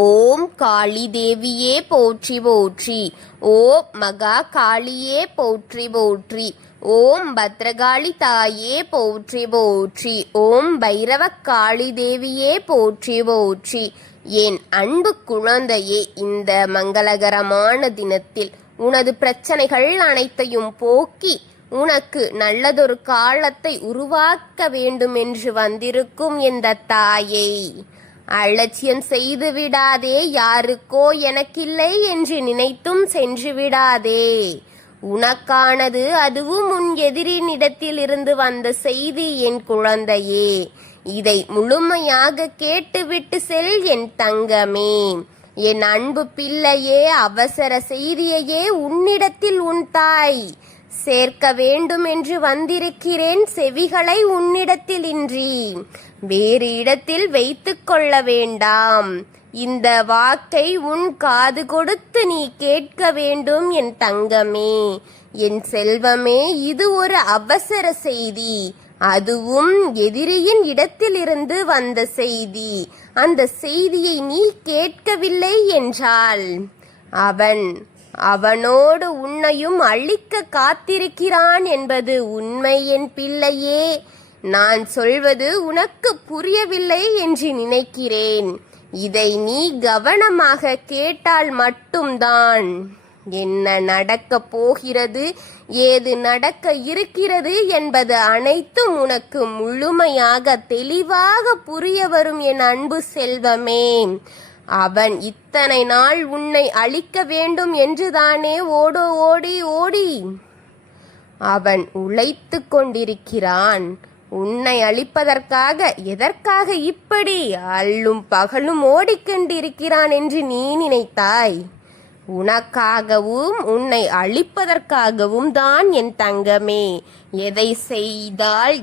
ஓம் காளி தேவியே போற்றி போற்றி. ஓம் மகா காளியே போற்றி போற்றி. ஓம் பத்ரகாளி தாயே போற்றி போற்றி. ஓம் பைரவ காளி தேவியே போற்றி போற்றி. என் அன்பு குழந்தையே, இந்த மங்களகரமான தினத்தில் உனது பிரச்சனைகள் அனைத்தையும் போக்கி உனக்கு நல்லதொரு காலத்தை உருவாக்க வேண்டுமென்று வந்திருக்கும் இந்த தாயை அலட்சியம் செய்து விடாதே. யாருக்கோ எனக்கில்லை என்று நினைத்தும் சென்று விடாதே. உனக்கானது அதுவும் உன் எதிரினிடத்தில் இருந்து வந்த செய்தி என் குழந்தையே. இதை முழுமையாக கேட்டுவிட்டு செல் என் தங்கமே. என் அன்பு பிள்ளையே, அவசர செய்தியையே உன்னிடத்தில் உன் தாய் சேர்க்க வேண்டும் என்று வந்திருக்கிறேன். செவிகளை உன்னிடத்தில் இன்றி வேறு இடத்தில் வைத்து கொள்ள வேண்டாம். இந்த வாக்கை உன் காது கொடுத்து நீ கேட்க வேண்டும் என் தங்கமே, என் செல்வமே. இது ஒரு அவசர செய்தி, அதுவும் எதிரியின் இடத்திலிருந்து வந்த செய்தி. அந்த செய்தியை நீ கேட்கவில்லை என்றால் அவனோடு உன்னையும் அழிக்க காத்திருக்கிறான் என்பது உண்மை என் பிள்ளையே. நான் சொல்வது உனக்கு புரியவில்லை என்று நினைக்கிறேன். இதை நீ கவனமாக கேட்டால் மட்டும்தான் என்ன நடக்கப் போகிறது, ஏது நடக்க இருக்கிறது என்பது அனைத்தும் உனக்கு முழுமையாக தெளிவாக புரிய வரும் என் அன்பு செல்வமே. அவன் இத்தனை நாள் உன்னை அழிக்க வேண்டும் என்றுதானே ஓடி அவன் உழைத்து கொண்டிருக்கிறான். உன்னை அழிப்பதற்காக. எதற்காக இப்படி அல்லும் பகலும் ஓடிக்கொண்டிருக்கிறான் என்று நீ நினைத்தாய்? உனக்காகவும் உன்னை அழிப்பதற்காகவும் தான் என் தங்கமே. எதை செய்தால்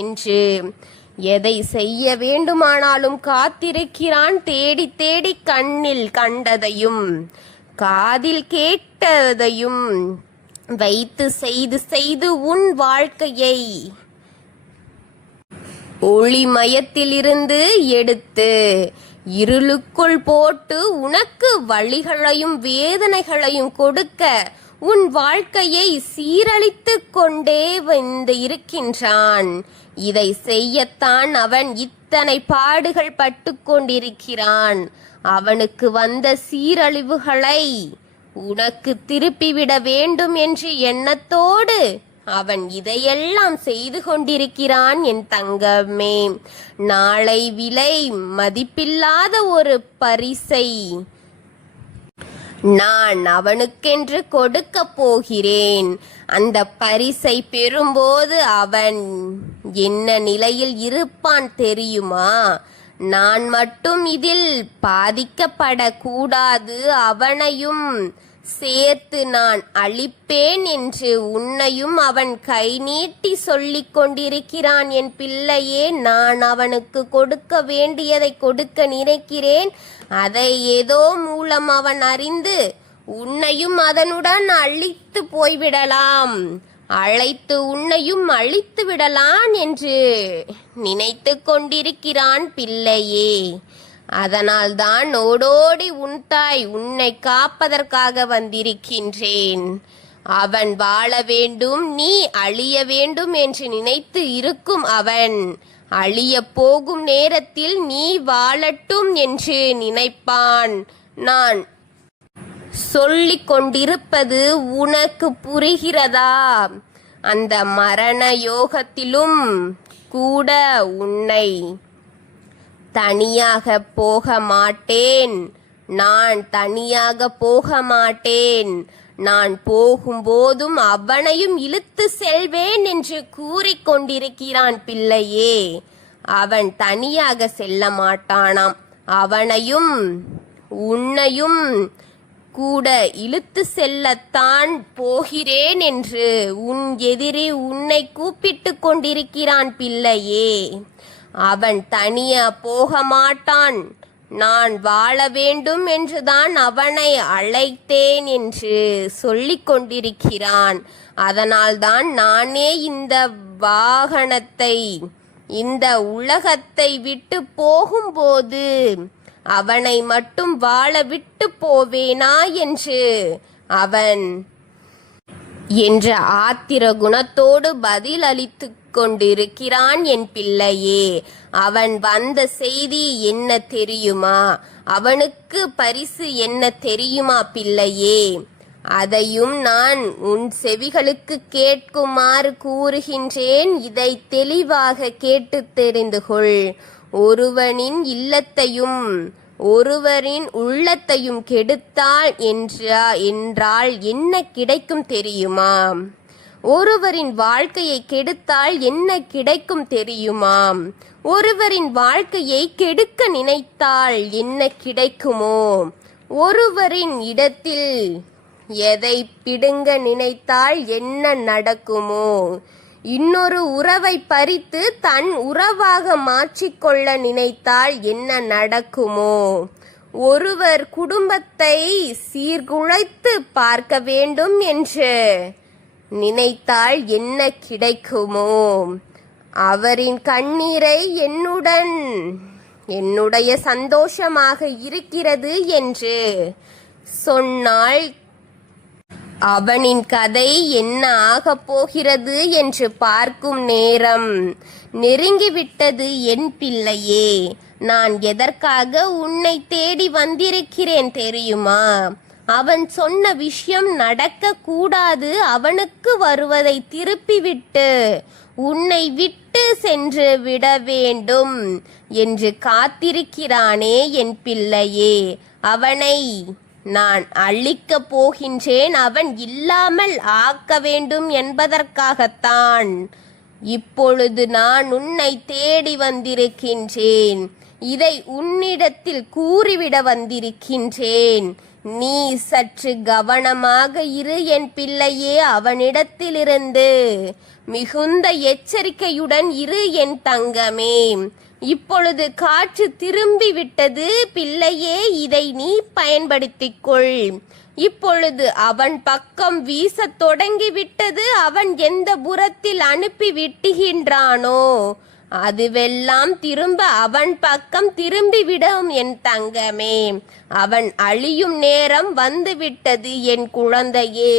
என்று எதை செய்ய வேண்டுமானாலும் காத்திருக்கிறான். தேடி தேடி கண்ணில் கண்டதையும் காதில் கேட்டதையும் வைத்து செய்து உன் வாழ்க்கையை ஒளிமயத்திலிருந்து எடுத்து இருளுக்குள் போட்டு உனக்கு வலிகளையும் வேதனைகளையும் கொடுக்க உன் வாழ்க்கையை சீரழித்து கொண்டே வந்து இருக்கின்றான். இதை செய்யத்தான் அவன் இத்தனை பாடுகள் பட்டு கொண்டிருக்கிறான். அவனுக்கு வந்த சீரழிவுகளை உனக்கு திருப்பிவிட வேண்டும் என்று எண்ணத்தோடு அவன் இதையெல்லாம் செய்து கொண்டிருக்கிறான் என் தங்கமே. நாளை விலை மதிப்பில்லாத ஒரு பரிசை நான் அவனுக்கென்று கொடுக்க போகிறேன். அந்த பரிசை பெறும்போது அவன் என்ன நிலையில் இருப்பான் தெரியுமா? நான் மட்டும் இதில் பாதிக்கப்படக்கூடாது, அவனையும் சேர்த்து நான் அழிப்பேன் என்று உன்னையும் அவன் கை நீட்டி சொல்லிக் கொண்டிருக்கிறான் என் பிள்ளையே. நான் அவனுக்கு கொடுக்க வேண்டியதை கொடுக்க நினைக்கிறேன். அதை ஏதோ மூலம் அவன் அறிந்து உன்னையும் அதனுடன் அழித்து போய்விடலாம், அழைத்து உன்னையும் அழித்து விடலாம் என்று நினைத்து கொண்டிருக்கிறான் பிள்ளையே. அதனால்தான் ஓடோடி உன் தாய் உன்னை காப்பதற்காக வந்திருக்கின்றேன். அவன் வாழ வேண்டும், நீ அழிய வேண்டும் என்று நினைத்து இருக்கும் அவன் அழிய போகும் நேரத்தில் நீ வாழட்டும் என்று நினைப்பான். நான் சொல்லிக் கொண்டிருப்பது உனக்கு புரிகிறதா? அந்த மரண யோகத்திலும் கூட உன்னை தனியாக போக மாட்டேன். நான் தனியாக போக மாட்டேன். நான் போகும்போதும் அவனையும் இழுத்து செல்வேன் என்று கூறிக்கொண்டிருக்கிறான் பிள்ளையே. அவன் தனியாக செல்ல மாட்டானாம். அவனையும் உன்னையும் கூட இழுத்து செல்லத்தான் போகிறேன் என்று உன் எதிரி உன்னை கூப்பிட்டு கொண்டிருக்கிறான் பிள்ளையே. அவன் தனியா போக மாட்டான். நான் வாழ வேண்டும் என்றுதான் அவனை அழைத்தேன் என்று சொல்லிக் கொண்டிருக்கிறான். அதனால்தான் நானே இந்த வாகனத்தை இந்த உலகத்தை விட்டு போகும்போது அவனை மட்டும் வாழ விட்டு போவேனா என்று அவன் என்ற ஆத்திர குணத்தோடு பதில் அளித்து கொண்டிருக்கிறான் என் பிள்ளையே. அவன் வந்த செய்தி என்ன தெரியுமா? அவனுக்கு பரிசு என்ன தெரியுமா பிள்ளையே? அதையும் நான் உன் செவிகளுக்கு கேட்குமாறு கூறுகின்றேன். இதை தெளிவாக கேட்டு தெரிந்து கொள். ஒருவனின் இல்லத்தையும் ஒருவரின் உள்ளத்தையும் கெடுத்தாள் என்றால் என்ன கிடைக்கும் தெரியுமா? ஒருவரின் வாழ்க்கையை கெடுத்தால் என்ன கிடைக்கும் தெரியுமா? ஒருவரின் வாழ்க்கையை கெடுக்க நினைத்தால் என்ன கிடைக்குமோ? ஒருவரின் இடத்தில் எதை பிடுங்க நினைத்தால் என்ன நடக்குமோ? இன்னொரு உறவை பறித்து தன் உறவாக மாற்றிக்கொள்ள நினைத்தால் என்ன நடக்குமோ? ஒருவர் குடும்பத்தை சீர்குலைத்து பார்க்க வேண்டும் என்று நினைத்தால் என்ன கிடைக்குமோ? அவரின் கண்ணீரை என்னுடைய சந்தோஷமாக இருக்கிறது என்று சொன்னால் அவனின் கதை என்ன ஆகப் போகிறது என்று பார்க்கும் நேரம் நெருங்கிவிட்டது என் பிள்ளையே. நான் எதற்காக உன்னை தேடி வந்திருக்கிறேன் தெரியுமா? அவன் சொன்ன விஷயம் நடக்க கூடாது, அவனுக்கு வருவதை திருப்பிவிட்டு உன்னை விட்டு சென்று விட வேண்டும் என்று காத்திருக்கிறானே என் பிள்ளையே. அவனை நான் அழிக்கப் போகின்றேன். அவன் இல்லாமல் ஆக்க வேண்டும் என்பதற்காகத்தான் இப்பொழுது நான் உன்னை தேடி வந்திருக்கின்றேன். இதை உன்னிடத்தில் கூறிவிட வந்திருக்கின்றேன். நீ சற்று கவனமாக இரு என் பிள்ளையே. அவனிடத்திலிருந்து மிகுந்த எச்சரிக்கையுடன் இரு என் தங்கமே. இப்பொழுது காற்று திரும்பி விட்டது பிள்ளையே, இதை நீ பயன்படுத்திக்கொள். இப்பொழுது அவன் பக்கம் வீசத் தொடங்கிவிட்டது. அவன் எந்த புறத்தில் அனுப்பி விட்டுகின்றானோ அதுவெல்லாம் திரும்ப அவன் பக்கம் திரும்பிவிடும் என் தங்கமே. அவன் அழியும் நேரம் வந்துவிட்டது என் குழந்தையே.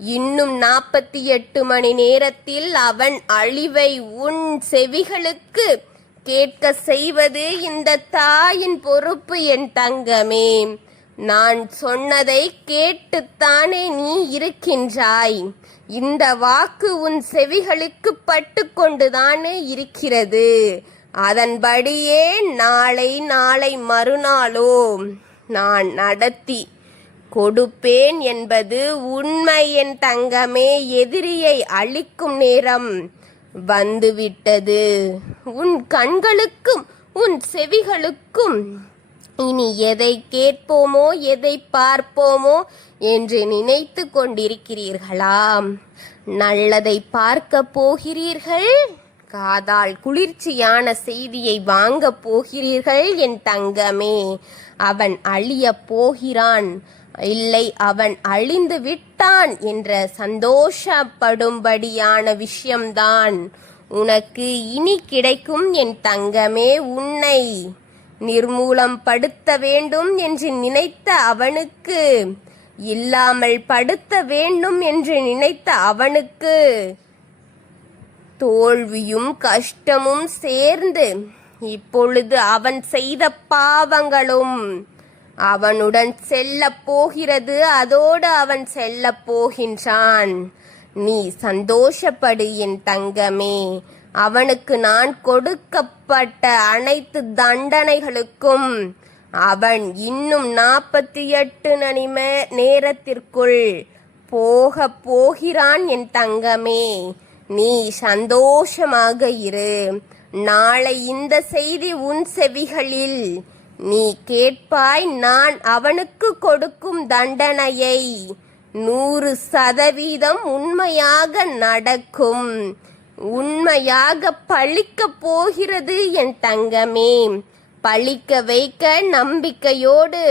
இன்னும் 48 மணி நேரத்தில் அவன் அழிவை உன் செவிகளுக்கு கேட்க செய்வது இந்த தாயின் பொறுப்பு என் தங்கமே. நான் சொன்னதை கேட்டுத்தானே நீ இருக்கின்றாய். இந்த வாக்கு உன் செவிகளுக்கு பட்டு கொண்டுதானே இருக்கிறது. அதன்படியே நாளை மறுநாளோ நான் நடத்தி கொடுப்பேன் என்பது உண்மை என் தங்கமே. எதிரியை அழிக்கும் நேரம் வந்துவிட்டது. உன் கண்களுக்கும் உன் செவிகளுக்கும் இனி எதை கேட்போமோ எதை பார்ப்போமோ என்று நினைத்து கொண்டிருக்கிறீர்களாம். நல்லதை பார்க்க போகிறீர்கள், காதால் குளிர்ச்சியான செய்தியை வாங்க போகிறீர்கள் என் தங்கமே. அவன் அழியப் போகிறான், இல்லை அவன் அழிந்து விட்டான் என்ற சந்தோஷப்படும்படியான விஷயம்தான் உனக்கு இனி கிடைக்கும் என் தங்கமே. உன்னை நிர்மூலம் படுத்த வேண்டும் என்று நினைத்த அவனுக்கு, இல்லாமல் படுத்த வேண்டும் என்று நினைத்த அவனுக்கு தோல்வியும் கஷ்டமும் சேர்ந்து இப்பொழுது அவன் செய்த பாவங்களும் அவனுடன் செல்ல போகிறது. அதோடு அவன் செல்ல போகின்றான். நீ சந்தோஷப்படு என் தங்கமே. அவனுக்கு நான் கொடுக்கப்பட்ட அனைத்து தண்டனைகளுக்கும் அவன் இன்னும் 48 மணி நேரத்திற்குள் போகிறான் என் தங்கமே. நீ சந்தோஷமாக இரு. நாளை இந்த செய்தி உன் செவிகளில் நீ கேட்பாய். நான் அவனுக்கு கொடுக்கும் தண்டனையை 100% உண்மையாக நடக்கும், உண்மையாக பழிக்க போகிறது என் தங்கமே. பழிக்க வைக்க நம்பிக்கையோடு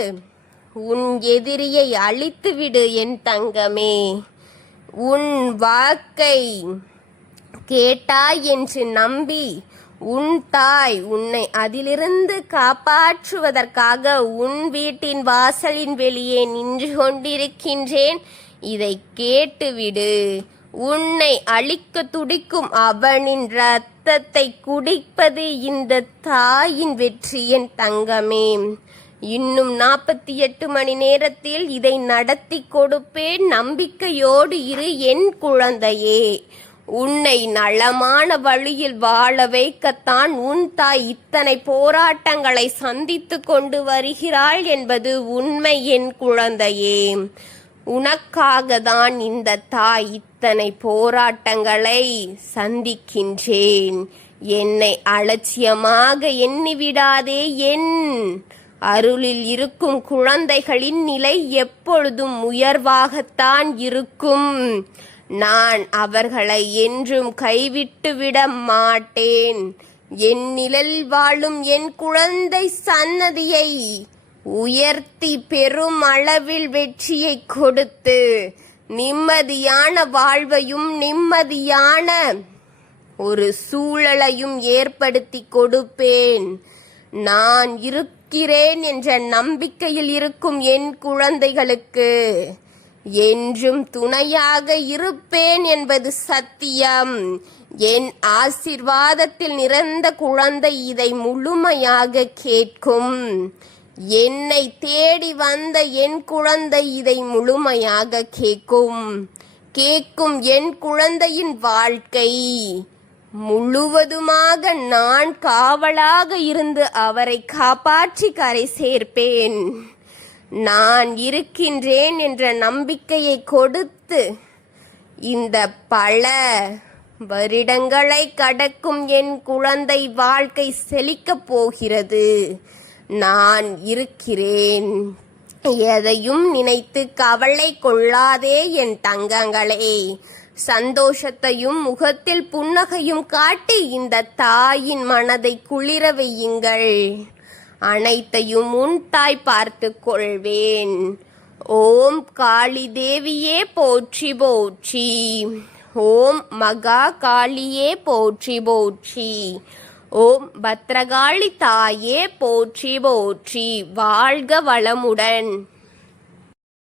உன் எதிரியை அழித்துவிடு என் தங்கமே. உன் வாக்கை கேட்டாய் என்று நம்பி உன் தாய் உன்னை அதிலிருந்து காப்பாற்றுவதற்காக உன் வீட்டின் வாசலின் வெளியே நின்று கொண்டிருக்கின்றேன். இதை கேட்டுவிடு. உன்னை அழிக்க துடிக்கும் அவனின் இரத்தத்தை குடிப்பது இந்த தாயின் வெற்றி என் தங்கமே. இன்னும் 48 மணி நேரத்தில் இதை நடத்தி கொடுப்பேன். நம்பிக்கையோடு இரு என் குழந்தையே. உன்னை நலமான வழியில் வாழ வைக்கத்தான் உன் தாய் இத்தனை போராட்டங்களை சந்தித்து கொண்டு வருகிறாள் என்பது உண்மை என் குழந்தையே. உனக்காக தான் இந்த தாய் இத்தனை போராட்டங்களை சந்திக்கின்றேன். என்னை அலட்சியமாக எண்ணிவிடாதே. என் அருளில் இருக்கும் குழந்தைகளின் நிலை எப்பொழுதும் உயர்வாகத்தான் இருக்கும். நான் அவர்களை என்றும் கைவிட்டு விட மாட்டேன். என் நிழலில் வாழும் என் குழந்தை சன்னதியை உயர்த்தி பெரும் அளவில் வெற்றியை கொடுத்து நிம்மதியான வாழ்வையும் நிம்மதியான ஒரு சூழலையும் ஏற்படுத்தி கொடுப்பேன். நான் இருக்கிறேன் என்ற நம்பிக்கையில் இருக்கும் என் குழந்தைகளுக்கு என்றும் துணையாக இருப்பேன் என்பது சத்தியம். என் ஆசீர்வாதத்தில் நிறைந்த குழந்தை இதை முழுமையாக கேட்கும். என்னை தேடி வந்த என் குழந்தை இதை முழுமையாக கேட்கும் என் குழந்தையின் வாழ்க்கை முழுவதுமாக நான் காவலாக இருந்து அவரை காப்பாற்றி கரை சேர்ப்பேன். நான் இருக்கின்றேன் என்ற நம்பிக்கையை கொடுத்து இந்த பல வருடங்களை கடக்கும் என் குழந்தை வாழ்க்கை செழிக்கப் போகிறது. நான் இருக்கிறேன். எதையும் நினைத்து கவலை கொள்ளாதே என் தங்கங்களே. சந்தோஷத்தையும் முகத்தில் புன்னகையும் காட்டி இந்த தாயின் மனதை குளிர வையுங்கள். அனைத்தையும் உன் தாய் பார்த்து கொள்வேன். ஓம் காளி தேவியே போற்றி போற்றி. ஓம் மகா காளியே போற்றி போற்றி. ஓம் பத்ரகாளி தாயே போற்றி போற்றி. வாழ்க வளமுடன்.